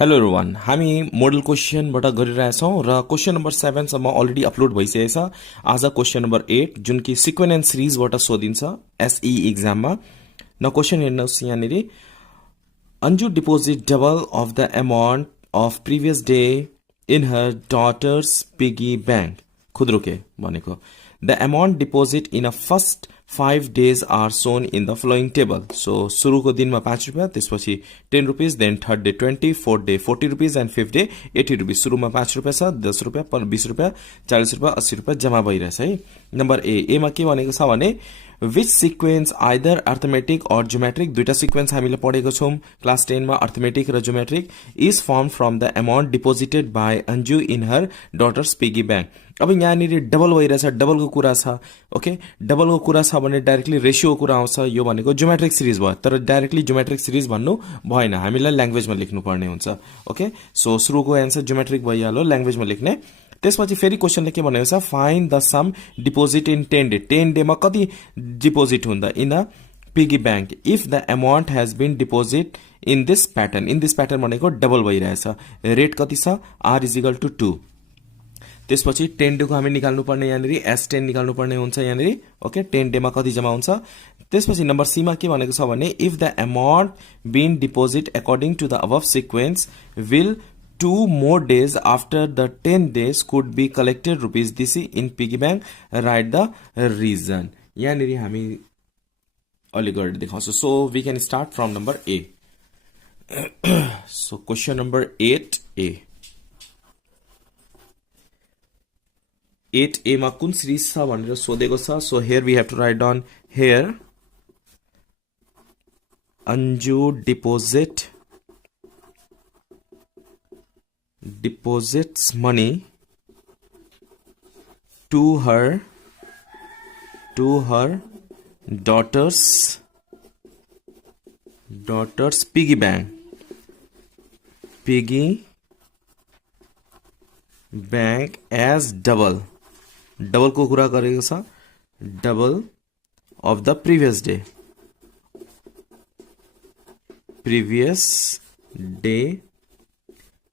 Hello everyone, हामी model क्वेसनबाट गरिरहेछौँ र क्वेसन नम्बर 7 सम्म अलरेडी अपलोड भइसकेको छ। आज क्वेसन नम्बर 8 जुन कि सिक्वेन्स सिरिजबाट सोधिन्छ एसई एक्जाममा। न क्वेसन हेर्नुहोस् यहाँनिर, Anju deposit double of the amount of previous day in her daughter's piggy bank. खुद्रो के भनेको the amount deposit in a first 5 days are shown in the following table. So सुरुको दिनमा 5 रुपियाँ, त्यसपछि 10 rupees, then third day 20, fourth day 40 rupees and fifth day 80 rupees. सुरुमा 5 रुपियाँ छ, 10 रुपियाँ, 20 रुपियाँ, 40 रुपियाँ, 80 रुपियाँ जम्मा भइरहेछ है। नम्बर एमा के भनेको छ भने विच सिक्वेन्स आइदर अर्थमेटिक और ज्योमेट्रिक, दुईटा सिक्वेन्स हामीले पढेको छौँ क्लास 10 मा, अर्थमेटिक र geometric, is form from the amount deposited by Anju in her daughter's piggy bank. अब यहाँनिर डबल भइरहेछ, डबलको कुरा छ। ओके, डबलको कुरा छ भने डाइरेक्टली रेसियोको कुरा आउँछ। यो भनेको ज्योमेट्रिक सिरिज भयो, तर डाइरेक्टली ज्योमेट्रिक सिरिज भन्नु भएन, हामीलाई ल्याङ्ग्वेजमा लेख्नुपर्ने हुन्छ। ओके, सो सुरुको एन्सर ज्योमेट्रिक भइहाल्यो, ल्याङ्ग्वेजमा लेख्ने। त्यसपछि फेरि क्वेसनले के भनेको छ, find the sum deposit in 10 day. 10 डेमा कति डिपोजिट हुन्छ in a piggy bank if the amount has been deposit in this pattern. In this pattern भनेको डबल भइरहेछ। रेट कति छ, आर इज इक्वल टु 2। त्यसपछि 10 डेको हामी निकाल्नु पर्ने, यहाँनिर S10 निकाल्नु पर्ने हुन्छ यहाँनिर। ओके, 10 डेमा कति जम्मा हुन्छ। त्यसपछि नम्बर सीमा के भनेको छ भने if the amount been deposit according to the above sequence will 2 more days after the 10 days could be collected rupees DC in piggy bank, write the reason। यहाँनिर हामी अलि गरेर देखाउँछौँ। So we can start from number A. So question number 8A। 8A मा कुन series छ भनेर सोधेको छ। So here we have to write down here Anju deposits money to her daughter's piggy bank as double को कुरा गरेको छ, double of the previous day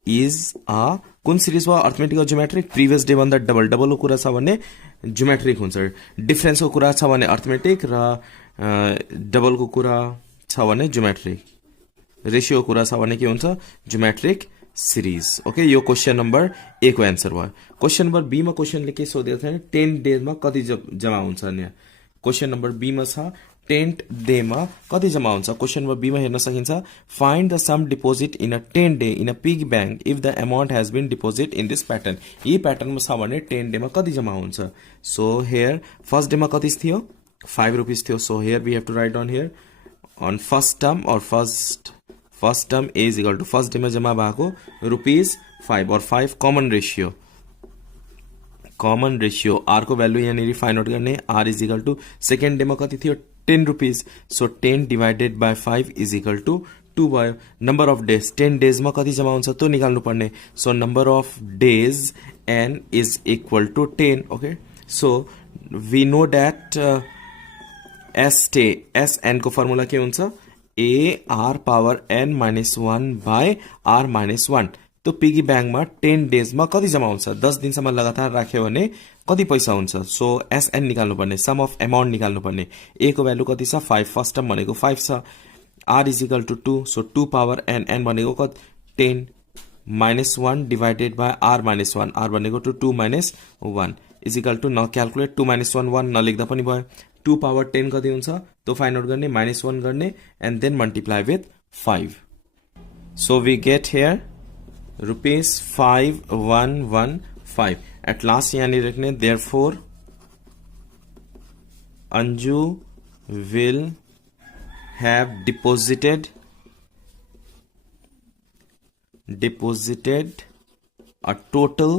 is a कुन सिरिज भयो, अर्थमेटिक ज्योमेट्रिक। प्रिभियस डे भन्दा डबल, डबलको कुरा छ भने ज्योमेट्रिक हुन्छ। डिफरेन्सको कुरा छ भने अर्थमेटिक र डबलको कुरा छ भने ज्योमेट्रिक। रेसियोको कुरा छ भने के हुन्छ, ज्योमेट्रिक सिरिज। ओके, यो क्वेसन नम्बर ए को एन्सर भयो। क्वेसन नम्बर बीमा क्वेसनले के सोधेको छ भने 10 डेमा कति जम्मा हुन्छ। क्वेसन नम्बर बीमा छ 10 डेमा कति जम्मा हुन्छ। क्वेसन नम्बर बीमा हेर्न सकिन्छ, find the sum deposit in a 10 day in a piggy bank if the amount has been deposit in this pattern. यही प्याटर्नमा छ भने 10 डेमा कति जम्मा हुन्छ। सो हेयर फर्स्ट डेमा कति थियो, 5 रुपिस थियो। So here we have to write down here on first term और first term a is equal to first डेमा जम्मा भएको ₹5 और 5 कमन रेसियो आर को भ्यालु यहाँनिर फाइन्ड आउट गर्ने। R is equal to second डेमा कति थियो, 10 rupees. So 10 divided by 5 is equal to 2 भयो। नम्बर अफ डेज 10 डेजमा कति जम्मा हुन्छ त्यो निकाल्नु पर्ने। So number of days N is equal to 10। Okay, so we know that SN को फर्मुला के हुन्छ, AR power n minus 1 by R minus 1। त्यो पिगी ब्याङ्कमा 10 डेजमा कति जम्मा हुन्छ, 10 दिनसम्म लगातार राख्यो भने कति पैसा हुन्छ। सो एसएन निकाल्नु पर्ने, सम अफ अमाउन्ट निकाल्नु पर्ने। ए को भ्यालु कति छ, 5, फर्स्ट टर्म भनेको 5 छ। R is equal to 2, so 2 power n भनेको कति 10 minus 1 divided by R minus 1। R भनेको 2 माइनस 1 इज इक्वल टु, न क्यालकुलेट, 2 माइनस 1 नलेख्दा पनि भयो। 2 पावर 10 कति हुन्छ त्यो फाइन्ड आउट गर्ने, माइनस 1 गर्ने and then multiply with 5। So we get here ₹5115। At last यहाँनिर लेख्ने, therefore Anju will have deposited a total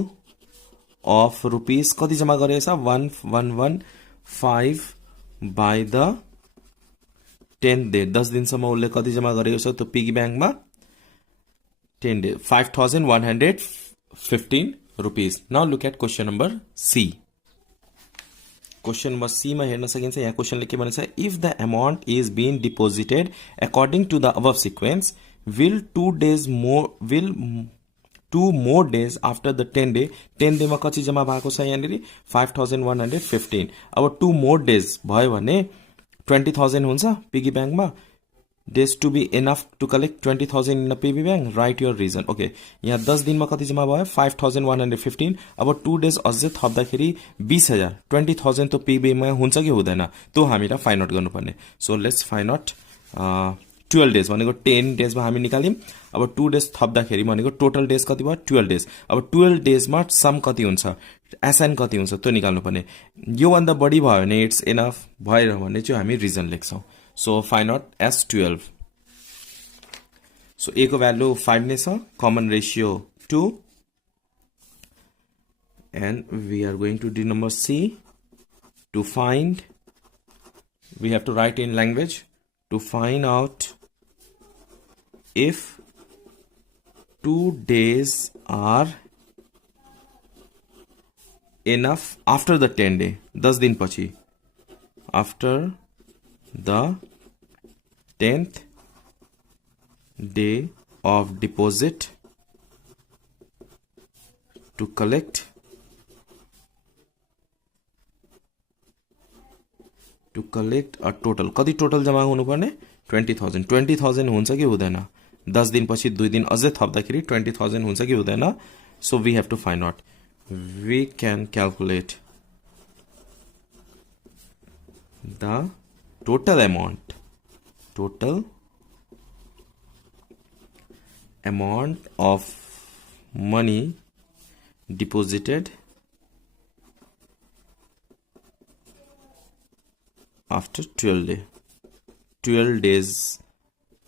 of rupees कति जम्मा गरेछ, 1115 by the 10 day। 10 दिनसम्म उसले कति जम्मा गरेको छ त्यो पिगी ब्याङ्कमा, 10 day 5115 rupees। Now look at question number C. Question number C में हेर्न सकिन्छ। यहाँ क्वेसनले के भन्छ, if the amount is been deposited according to the above sequence will 2 more days after the 10 day 10 डेमा कति जम्मा भएको छ यहाँनिर 5115। अब 2 more days भयो भने 20,000 हुन्छ पिगी ब्याङ्कमा। days to be enough to collect 20,000 in a piggy bank. Write your reason. Okay, यहाँ 10 दिनमा कति जम्मा भयो 5115। अब 2 days अझै थप्दाखेरि 20,000 20,000 तो पिगी मा हुन्छ कि हुँदैन त्यो हामीलाई फाइन्ड आउट गर्नुपर्ने। So let's find out 12 days भनेको 10 days मा हामी निकाल्यौं। अब 2 days थप्दाखेरि भनेको टोटल डेज कति भयो 12 days। अब 12 days मा सम कति हुन्छ एसएन कति हुन्छ त्यो निकाल्नु पर्ने। यो भन्दा बढी भयो भने इट्स इनफ भएर भने चाहिँ हामी रिजन लेख्छौं। So find out S12। So a को भ्यालु 5 नै छ, common ratio 2 and we are going to do number C. To find, we have to write in language to find out if 2 days are enough after the 10 day 10 दिन पछि after the 10th day of deposit to collect a total कति total जम्मा हुनुपर्ने 20,000 20,000 हुन्छ कि हुँदैन 10 दिन पछि 2 दिन अझै थप्दाखेरि 20,000 हुन्छ कि हुँदैन। So we have to find out. we can calculate the total amount of money deposited after 12 days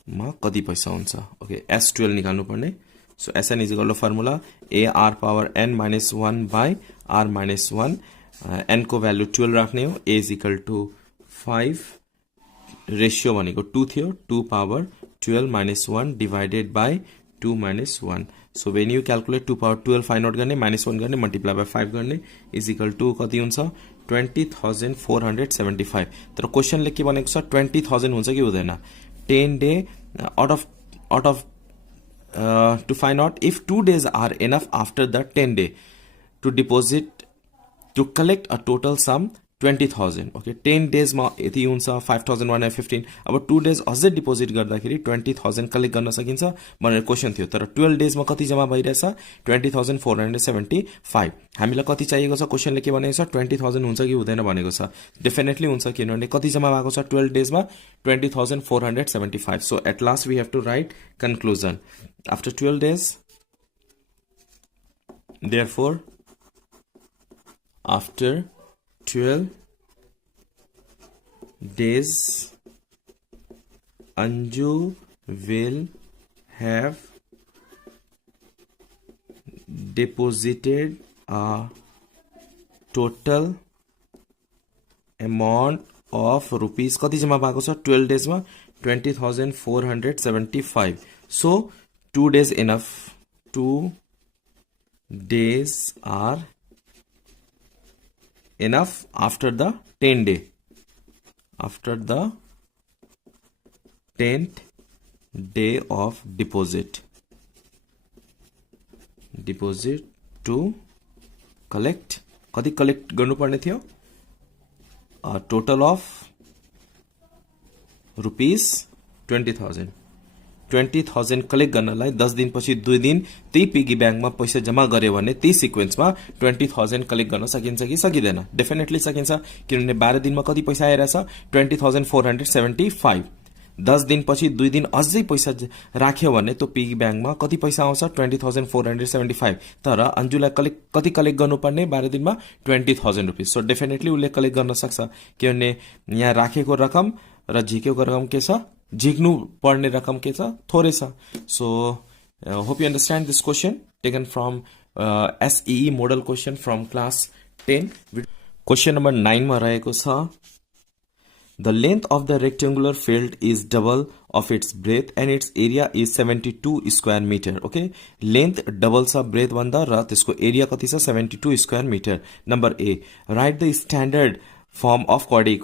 मा कति पैसा हुन्छ। ओके S12 निकाल्नु पर्ने। So SN is equal to formula AR power N minus 1 by R minus 1। N को value 12 राख्ने हो। A is equal to 5 ratio भनेको 2 थियो 2 power 12 minus 1 divided by 2 minus 1। So when you calculate 2 power 12 find out गर्ने -1 गर्ने multiply by 5 गर्ने is equal to कति हुन्छ 20,475। तर क्वेशनले के भनेको छ 20,000 हुन्छ कि हुँदैन 10 day out of to find out if 2 days are enough after the 10 day to deposit to collect a total sum 20,000। Okay 10 days मा यति हुन्छ 5115। अब 2 days अझै डिपोजिट गर्दाखेरि 20,000 कलेक्ट गर्न सकिन्छ भनेर क्वेशन थियो। तर 12 days मा कति जम्मा भइरहेछ 20,475। हामीलाई कति चाहिएको छ क्वेशनले के भनेको छ 20,000 हुन्छ कि हुँदैन भनेको छ। डेफिनेटली हुन्छ किनभने कति जम्मा भएको छ 12 days मा 20,475। So at last we have to write conclusion after 12 days therefore after 12 days Anju will have deposited a total amount of rupees कति जम्मा भएको छ 12 days मा 20,475। so 2 days enough 2 days are enough after the 10 day after the 10th day of deposit to collect कति collect गर्नुपर्ने थियो total of rupees 20,000 collect गर्नलाई 10 दिन पछि 2 दिन त्यही पिगी ब्याङ्कमा पैसा जम्मा गर्यो भने त्यही सिक्वेन्समा 20,000 कलेक्ट गर्न सकिन्छ कि सकिदैन। डेफिनेटली सकिन्छ किनभने 12 दिनमा कति पैसा आइरहेछ 20,475। 10 दिन पछि 2 दिन अझै पैसा राख्यो भने त्यो पिगी ब्याङ्कमा कति पैसा आउँछ 20,475। तर अन्जुलाई कति कलेक्ट गर्नुपर्ने 12 दिनमा 20,000 रुपीस। सो डेफिनेटली उसले कलेक्ट गर्न सक्छ किनभने यहाँ राखेको रकम र झिकेको रकम के छ झिक्नु पर्ने रकम के छ थोरै छ। So hope you understand this question taken from SEE model question from class 10। Question number 9 मा रहेको छ The length of the rectangular field is double of its breadth and its area is 72 square meter. Okay, length double sa breadth भन्दा र त्यसको area कति छ 72 square meter. Number A, write the standard form of quadratic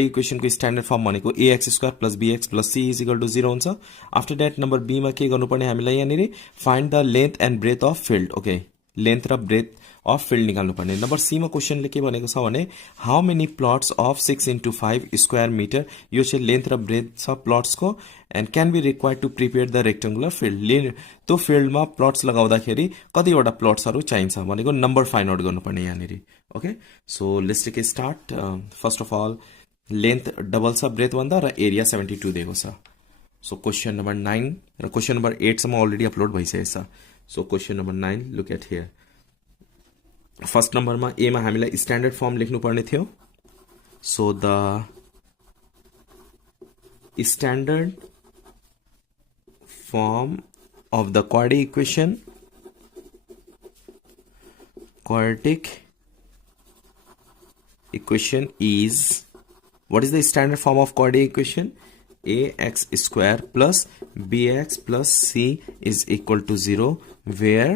equation को standard form भनेको ax square plus bx plus c is equal to 0 हुन्छ। After that number बीमा के गर्नुपर्ने हामीलाई यहाँनिर find the length and breadth of field. Okay, length र breadth of field निकाल्नुपर्ने। नम्बर सीमा क्वेसनले के भनेको छ भने how many plots of 6x5 square metre, यो चाहिँ लेन्थ र ब्रेथ छ प्लट्सको, and can be required to prepare the rectangular field. त्यो फिल्डमा प्लट्स लगाउँदाखेरि कतिवटा प्लट्सहरू चाहिन्छ भनेको नम्बर फाइन्ड आउट गर्नुपर्ने यहाँनिर। Okay, so let's take a start. First of all length double छ ब्रेथ भन्दा र एरिया 72 दिएको छ। सो क्वेसन नम्बर 9 र क्वेसन नम्बर 8 सम्म अलरेडी अपलोड भइसकेको छ। So question number 9 look at here. First नम्बरमा एमा हामीलाई स्ट्यान्डर्ड फर्म लेख्नुपर्ने थियो। So the standard form of the quadratic equation is, what is the standard form of quadratic equation? ax square plus bx plus c is equal to 0 where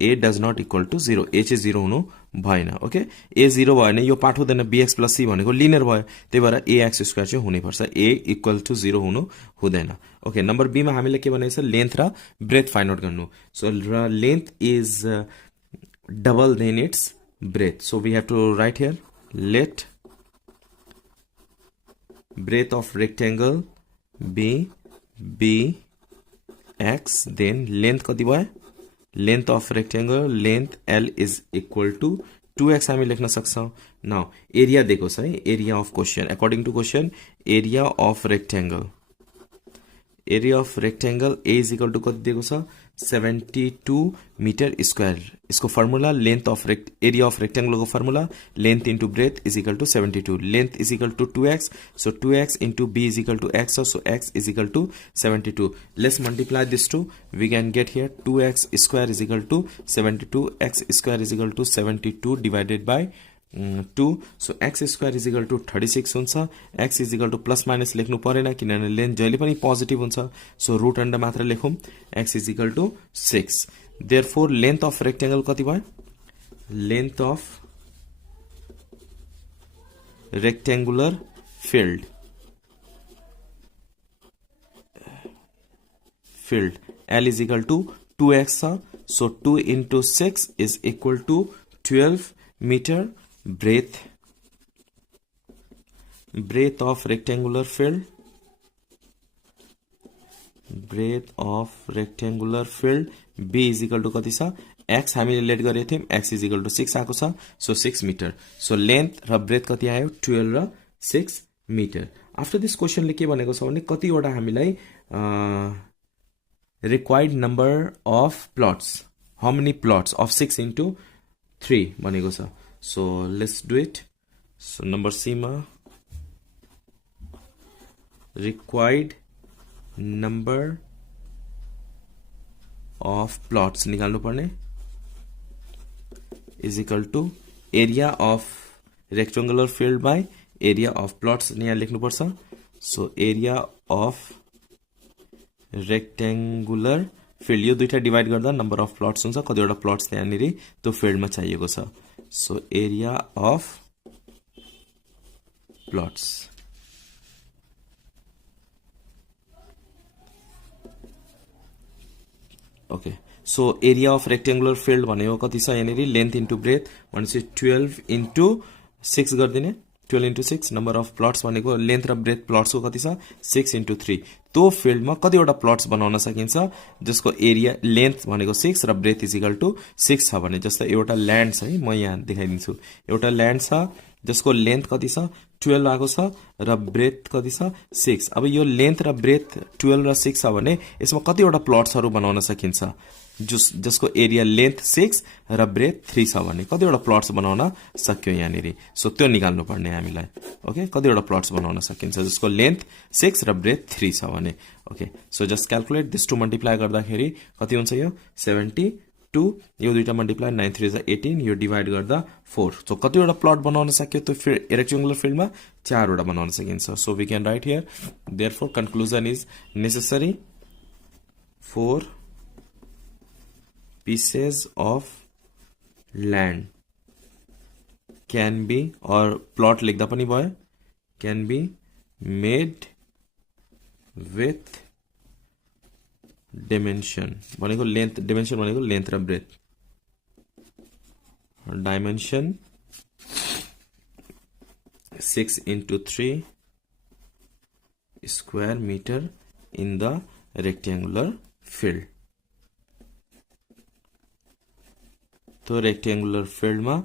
a does not equal to 0, a चाहिँ 0 हुनु भएन। Okay, a 0 भयो भने यो part हुँदैन, bx plus c भनेको linear भयो, त्यही भएर ax स्क्वायर चाहिँ हुनैपर्छ, a इक्वल टु 0 हुनु हुँदैन। ओके, नम्बर बी मा हामीले के भनेको छ लेन्थ र ब्रेथ फाइन्ड आउट गर्नु। सो र length is double then its breadth, so we have to write here let breadth of rectangle B X, then length कति भयो, length of rectangle length L is equal to 2x हामी लेख्न सक्छौं। Now area दिएको छ है, area of question according to question area of rectangle A is equal to कति दिएको छ 72 मिटर स्क्वायर। इसको formula length of area of rectangle को formula length into breadth is equal to 72, length is equal to 2x, so 2x into b is equal to x, so x is equal to 72। Let's multiply this two, we can get here 2x square is equal to 72, x square is equal to 72 divided by 2, so x square is equal to 36 हुन्छ। x is equal to plus minus लेख्नु परेन किनभने length जहिले पनि positive हुन्छ, so root under मात्र लेखौं, x is equal to 6। Therefore length of rectangle कति भयो, length of rectangular field L is equal to 2x छ, so 2 into 6 is equal to 12 metre. breadth of rectangular field b is equal to कति छ x हामीले late गरेको थियौं, x is equal to 6 आएको छ, सो 6 मिटर। सो लेन्थ र breath कति आयो 12 र 6 मिटर। आफ्टर दिस क्वेसनले के भनेको छ भने कतिवटा हामीलाई required number of plots, how many plots of 6 into 3 भनेको छ। So let's do it. So number C मा रिक्वायर्ड नम्बर अफ प्लट्स निकाल्नु पर्ने is equal to area of rectangular field by area of plots यहाँ लेख्नु पर्छ। So area of rectangular field यो दुईटा डिवाइड गर्दा नम्बर अफ प्लट्स हुन्छ, कतिवटा प्लट्स त्यहाँनिर त्यो फिल्डमा चाहिएको छ। So area of plots okay, so area of rectangular field भनेको कति छ यहाँनिर लेन्थ इन्टु ब्रेथ भनेपछि 12 into 6 गरिदिने, 12 into 6 नम्बर अफ प्लट्स भनेको लेन्थ र ब्रेथ प्लट्सको कति छ 6 into 3। त्यो फिल्डमा कतिवटा प्लट्स बनाउन सकिन्छ जसको एरिया लेन्थ भनेको 6 र ब्रेथ इज इक्वल टु 6 छ भने, जस्तै एउटा ल्यान्ड छ है, म यहाँ देखाइदिन्छु। एउटा ल्यान्ड छ जसको लेन्थ कति छ 12 आएको छ र ब्रेथ कति छ 6। अब यो लेन्थ र ब्रेथ 12 र 6 छ भने यसमा कतिवटा प्लट्सहरू बनाउन सकिन्छ जसको एरिया लेन्थ 6 र ब्रेथ 3 छ भने कतिवटा प्लट्स बनाउन सक्यो यहाँनिर। सो त्यो निकाल्नु पर्ने हामीलाई। ओके, कतिवटा प्लट्स बनाउन सकिन्छ जसको लेन्थ 6 र ब्रेथ 3 छ भने। Okay, so just calculate this to multiply गर्दाखेरि कति हुन्छ यो 72, यो दुईटा मल्टिप्लाई 9 3 18, यो डिवाइड गर्दा 4। सो कतिवटा प्लट बनाउन सक्यो त्यो रेक्टेंगुलर फिल्डमा 4 वटा बनाउन सकिन्छ। So we can write here therefore conclusion is necessary 4 pieces of land can be or plot लेख्दा पनि भयो can be made with dimension भनेको लेन्थ डिमेन्सन भनेको लेन्थ र breadth dimension 6x3 square meter in the rectangular field. तो rectangular फिल्डमा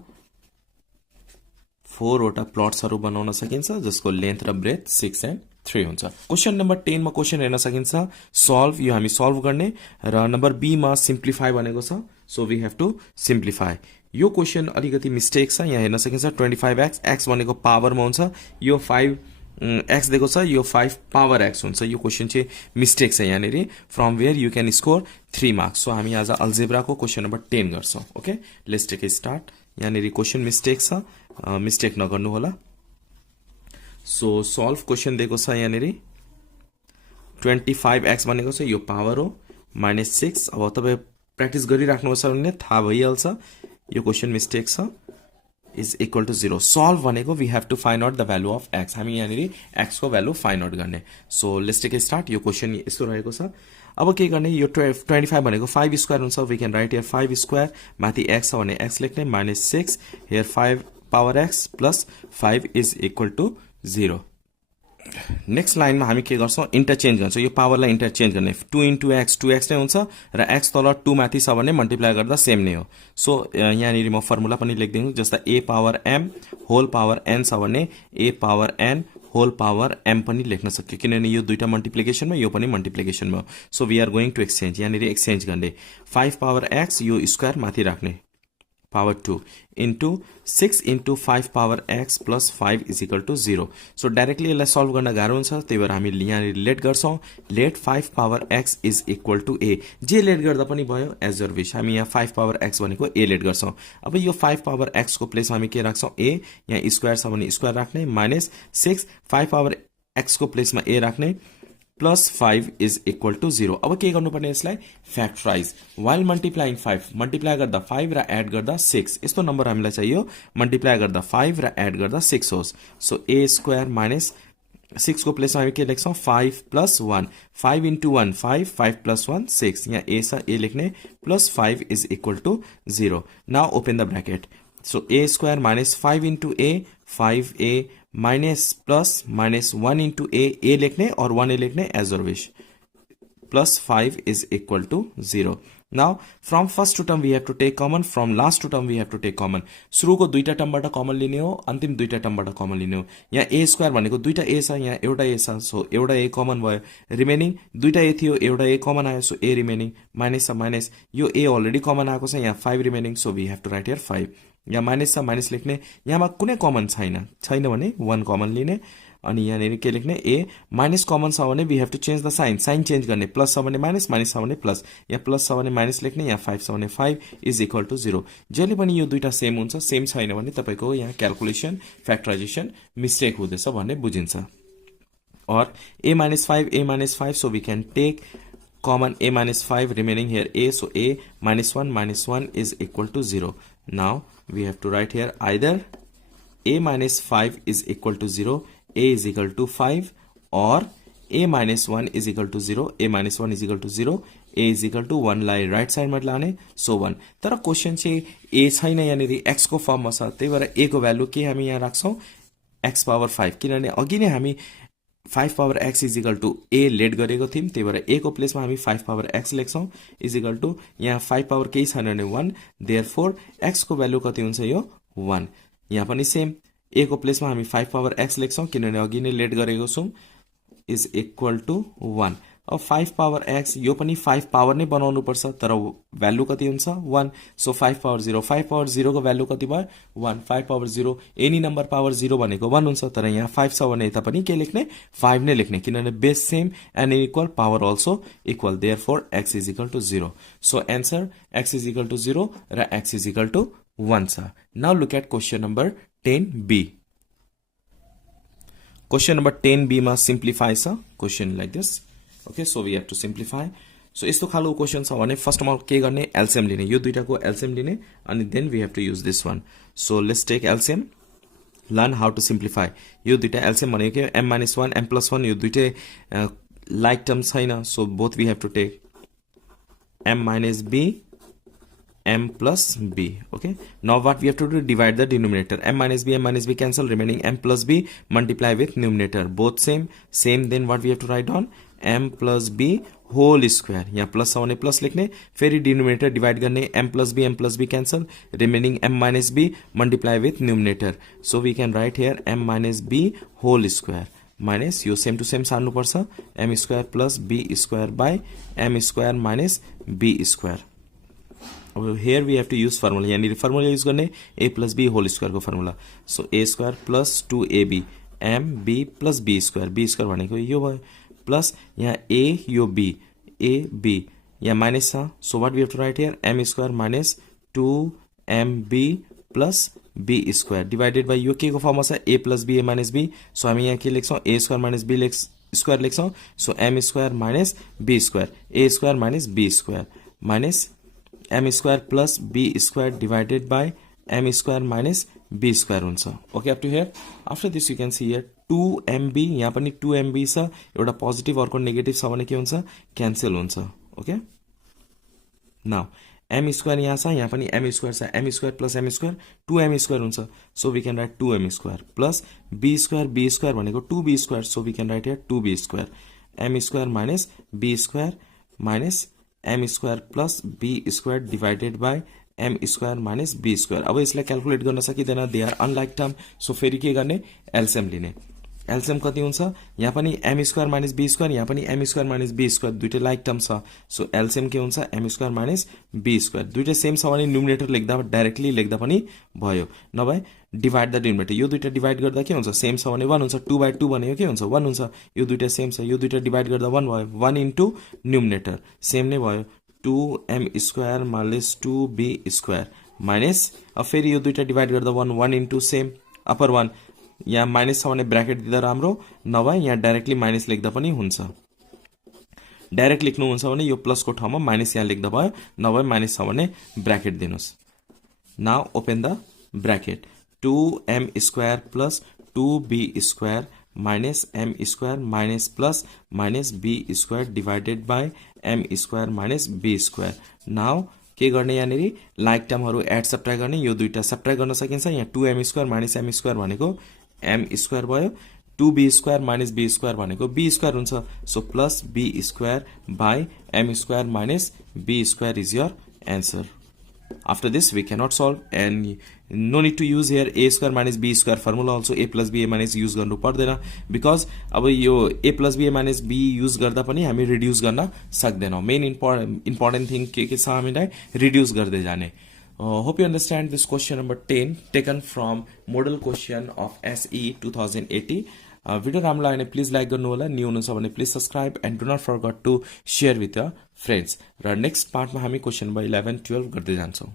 4 वटा प्लट्सहरु बनाउन सकिन्छ जसको लेन्थ र ब्रेथ 6 and 3 हुन्छ। क्वेशन नम्बर 10 मा क्वेशन हेर्न सकिन्छ सल्भ यो हामी सल्भ गर्ने र नम्बर बी मा सिम्प्लिफाई भनेको छ so we have to simplify. यो क्वेशन अलिकति मिस्टेक छ यहाँ हेर्न सकिन्छ 25x x भनेको पावरमा हुन्छ यो 5 x दिएको छ यो 5 पावर x हुन्छ यो क्वेशन चाहिँ मिस्टेक छ यहाँनेरि from where you can score 3 marks. So हामी आज अल्जेब्राको क्वेशन नम्बर 10 गर्छौं। Okay let's take a start. यहाँनेरि क्वेशन मिस्टेक छ मिस्टेक नगर्नु होला। सो सल्भ क्वेशन दिएको छ यहाँनेरि 25x भनेको छ यो पावर हो -6 अब तपाई प्र्याक्टिस गरिराख्नुपर्छ भने थाहा भइहाल्छ यो क्वेशन मिस्टेक छ is equal to 0 solve भनेको we have to find out the value of x हामी यहाँनेरि x को भ्यालु फाइन्ड आउट गर्ने। So let's take a start. यो क्वेशन यस्तो रहेको छ अब के गर्ने यो 25 भनेको 5 स्क्वायर हुन्छ we can write here 5 square माथि x छ भने x लेख्ने -6 here 5 power x plus 5 is equal to 0। Next लाइनमा हामी के गर्छौं इन्टरचेन्ज गर्छौं यो पावरलाई इन्टरचेन्ज गर्ने 2 into x 2x नै हुन्छ र x तल 2 माथि छ भने मल्टिप्लाई गर्दा सेम नै हो। सो यहाँनिर म फर्मुला पनि लेख्दिन्छु जस्ता a power m whole power n छ भने a power n whole power m पनि लेख्न सक्यो किनभने यो दुईटा मल्टिप्लिकेसनमा यो पनि मल्टिप्लिकेसनमा हो। So we are going to exchange यहाँनिर एक्सचेन्ज गर्ने 5 पावर x यो स्क्वायर माथि राख्ने power 2 into 6 into 5 power x plus 5 is equal to 0। So directly यसलाई सल्भ गर्न गाह्रो हुन्छ त्यही भएर हामी यहाँ लेट गर्छौं let 5 power x is equal to a जे लेट गर्दा पनि भयो एज योर विश हामी यहाँ 5 power x भनेको a लेट गर्छौं। अब यो 5 power x को प्लेसमा हामी के राख्छौं a यहाँ स्क्वायर छ भने स्क्वायर राख्ने -6 5 power x को प्लेसमा a राख्ने प्लस 5 इज इक्वल टु 0। अब के गर्नुपर्ने यसलाई फ्याक्टराइज वाइल मल्टिप्लाइङ 5 मल्टिप्लाई गर्दा 5 र एड गर्दा 6 यस्तो नम्बर हामीलाई चाहियो मल्टिप्लाई गर्दा 5 र एड गर्दा 6 होस्। सो a स्क्वायर माइनस 6 को प्लेसमा हामी के लेख्छौं 5 प्लस 1 5 into 1 5 5 plus 1 6 यहाँ a छ a लेख्ने plus 5 is equal to 0। Now open the bracket so a square minus 5 into a 5a minus plus -1 into a लेख्ने और 1a लेख्ने as your wish plus 5 is equal to 0। Now from first term we have to take common from last term we have to take common सुरुको दुईटा टर्मबाट common लिने हो अन्तिम दुईटा टर्मबाट common लिने हो। यहाँ a स्क्वायर भनेको दुईटा a छ यहाँ एउटा a छ सो एउटा a कमन भयो रिमेनिङ दुईटा a थियो एउटा a कमन आयो सो a रिमेनिङ माइनस छ माइनस यो a अलरेडी कमन आएको छ यहाँ 5 remaining so we have to write here 5 यहाँ माइनस छ माइनस लेख्ने यहाँमा कुनै कमन छैन भने 1 कमन लिने अनि यहाँनिर के लेख्ने a माइनस कमन छ भने we have to change the sign sign change गर्ने प्लस छ भने माइनस माइनस छ भने प्लस यहाँ प्लस छ भने माइनस लेख्ने यहाँ 5 छ भने 5 इज इक्वल टु 0। जहिले पनि यो दुईटा सेम हुन्छ सेम छैन भने तपाईको यहाँ क्याल्कुलेसन फ्याक्टराइजेसन मिस्टेक हुँदैछ भन्ने बुझिन्छ। और a minus 5 so we can take common a minus 5 remaining here a so a minus 1 is equal to 0। Now we have to write here either a minus 5 is equal to 0 a is equal to 5 or a minus 1 is equal to 0 a minus 1 is equal to 0 a is equal to 1 लाई right साइडमा लाने so 1। तर question चाहिँ a छैन यहाँनेरि x को फर्ममा छ त्यही भएर a को भ्यालु के हामी यहाँ राख्छौं x पावर 5 किनभने अघि नै हामी 5 power x is equal to a let गरेको थियौं त्यही भएर a को प्लेसमा हामी 5 पावर x लेख्छौं इज इक्वल टु यहाँ 5 पावर केही छैन भने 1 देयरफोर x को भ्यालु कति हुन्छ यो 1। यहाँ पनि सेम a को प्लेसमा हामी 5 पावर x लेख्छौं किनभने अघि नै लेट गरेको छौं इज इक्वल टु 1। अब 5 पावर x यो पनि 5 पावर नै बनाउनु पर्छ तर भ्यालु कति हुन्छ 1 सो 5 पावर 0 को भ्यालु कति भयो 1 5 पावर 0 एनी नम्बर पावर 0 भनेको 1 हुन्छ तर यहाँ 5 छ भने यता पनि के लेख्ने 5 नै लेख्ने किनभने base same and equal power also equal therefore x is equal to 0। So answer x is equal to 0 र x इज इक्वल टु 1 छ। Now look at question number 10b। Question number 10b मा simplify छ question like this. Okay, so we have to simplify. So यस्तो खालको question छ भने फर्स्टमा के गर्ने एलसीएम लिने यो दुईटाको एलसीएम लिने अनि then we have to use this one so let's take LCM learn how to simplify यो दुईटा एलसीएम भनेको के m - 1 m+1 यो दुईटै लाइक टर्म छैन सो both we have to take m - b m plus b. Okay, now what we have to do, divide the denominator. M minus b cancel, remaining m plus b, multiply with numerator, both same. Then what we have to write down, m plus b whole square. यहाँ plus आउने plus लिखने, फिर denominator divide करने, m plus b cancel, remaining m minus b, multiply with numerator. So we can write here m minus b whole square minus यो same to same सार्नु पर्छ, m square plus b square by m square minus b square. Here we have to use formula. यानी formula use करने a plus b whole square को formula. So a square plus 2ab m b plus b square भनेको यो भयो plus यहाँ a यो b a b यहाँ minus छ. So what we have to write here, m square minus 2mb plus b square divided by यो के को फर्ममा छ a plus b a minus b. So हामी यहाँ के लेख्छौं a square minus b square लेख्छौं. So m square minus b square a square minus b square minus m square plus b square divided by m square minus b square हुन्छ. Okay, up to here. After this you can see here 2mb यहाँ पनि 2mb छ, एउटा positive अर्को negative छ भने के हुन्छ क्यान्सल हुन्छ. ओके, नाउ m square यहाँ छ, यहाँ पनि m square छ, m square plus m square 2m square हुन्छ. So we can write 2m square plus b square भनेको 2b square. So we can write here 2b square m square minus b square minus m square plus b square divided by m square minus b square. अब यसलाई calculate गर्न सकिदैन, they are unlike term. So फेरि के गर्ने LCM लिने. LCM कति हुन्छ, यहाँ पनि m square minus b square, यहाँ पनि m square minus b square दुईटै लाइक टर्म छ. सो एलसीएम के हुन्छ m square minus b square. दुईटै सेम छ भने न्युमिनेटर लेख्दा डाइरेक्टली लेख्दा पनि भयो, नभए डिवाइड द डिनोमिनेटर. यो दुईटा डिवाइड गर्दा के हुन्छ सेम छ भने 1 हुन्छ, 2/2 भनेको के हुन्छ 1 हुन्छ. यो दुईटा सेम छ, यो दुईटा डिवाइड गर्दा 1 भयो, 1 इन्टु न्युमिनेटर सेम नै भयो 2m square minus 2b square minus अब फेरि यो दुईटा डिवाइड गर्दा 1 इन्टु सेम अपर 1. यहाँ माइनस छ भने ब्र्याकेट दिँदा राम्रो, नभए यहाँ डाइरेक्टली माइनस लेख्दा पनि हुन्छ. डाइरेक्ट लेख्नुहुन्छ भने यो प्लसको ठाउँमा माइनस यहाँ लेख्दा भयो, नभए माइनस छ भने ब्र्याकेट दिनुहोस्. Now open the bracket 2m square plus 2b square minus m square minus plus minus b square divided by m square minus b square. Now के गर्ने यहाँनेरि लाइक टर्महरु एड सबट्र्याक्ट गर्ने, यो दुईटा सबट्र्याक्ट गर्न सकिन्छ. यहाँ 2m square minus m square भनेको m square भयो, 2b square minus b square भनेको b square हुन्छ. So plus b square by m square minus b square is your answer. After this we cannot solve and no need to use here a square minus b square formula. Also a plus b a minus use गर्नु पर्दैन, because अब यो a plus b a minus b use गर्दा पनि हामी reduce गर्न सक्दैनौं. Main important thing के छ हामीलाई रिड्युस गर्दै जाने. Hope you understand this question number 10 taken from model question of SE 2080. Video राम्रो लाग्यो भने प्लिज लाइक गर्नु होला, न्यू हुनुहुन्छ भने please subscribe and do not forget to share with your friends. र नेक्स्ट पार्टमा हामी क्वेशन नम्बर 11 12 गर्दै जान्छौं.